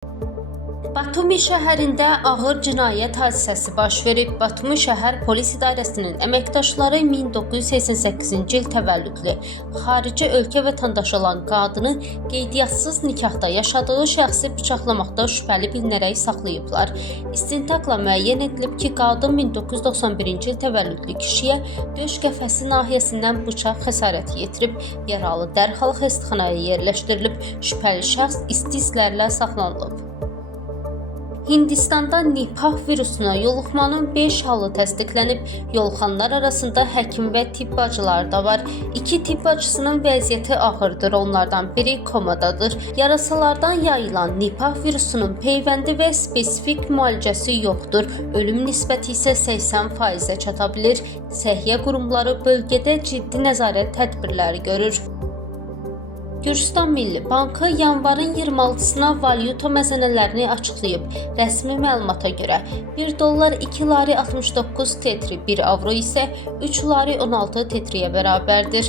Batumi şəhərində ağır cinayət hadisəsi baş verib. Batumi şəhər polis idarəsinin əməkdaşları 1988-ci il təvəllüdlü xarici ölkə vətəndaşı olan qadını qeydiyyatssız nikahda yaşadığı şəxsi bıçaqlamaqda şübhəli bilinərək saxlayıblar. İstintaqla müəyyən edilib ki, qadın 1991-ci il təvəllüdlü kişiyə döş qəfəsi nahiyəsindən bıçaq xəsarəti yetirib. Yaralı dərhal xəstəxanaya yerləşdirilib. Şübhəli şəxs isti izlərlə saxlanılıb. Hindistanda Nipah virusuna yoluxmanın 5 halı təsdiqlənib. Yoluxanlar arasında həkim və tibb bacıları da var. 2 tibb bacısının vəziyyəti ağırdır, onlardan biri komadadır. Yarasalardan yayılan Nipah virusunun peyvəndi və spesifik müalicəsi yoxdur. Ölüm nisbəti isə 80%-ə çata bilir. Səhiyyə qurumları bölgədə ciddi nəzarət tədbirləri görür. Gürcüstan Milli Bankı yanvarın 26-sına valyuta məzənələrini açıqlayıb. Rəsmi məlumata görə 1 dollar 2 lari 69 tetri, 1 avro isə 3 lari 16 tetriyə bərabərdir.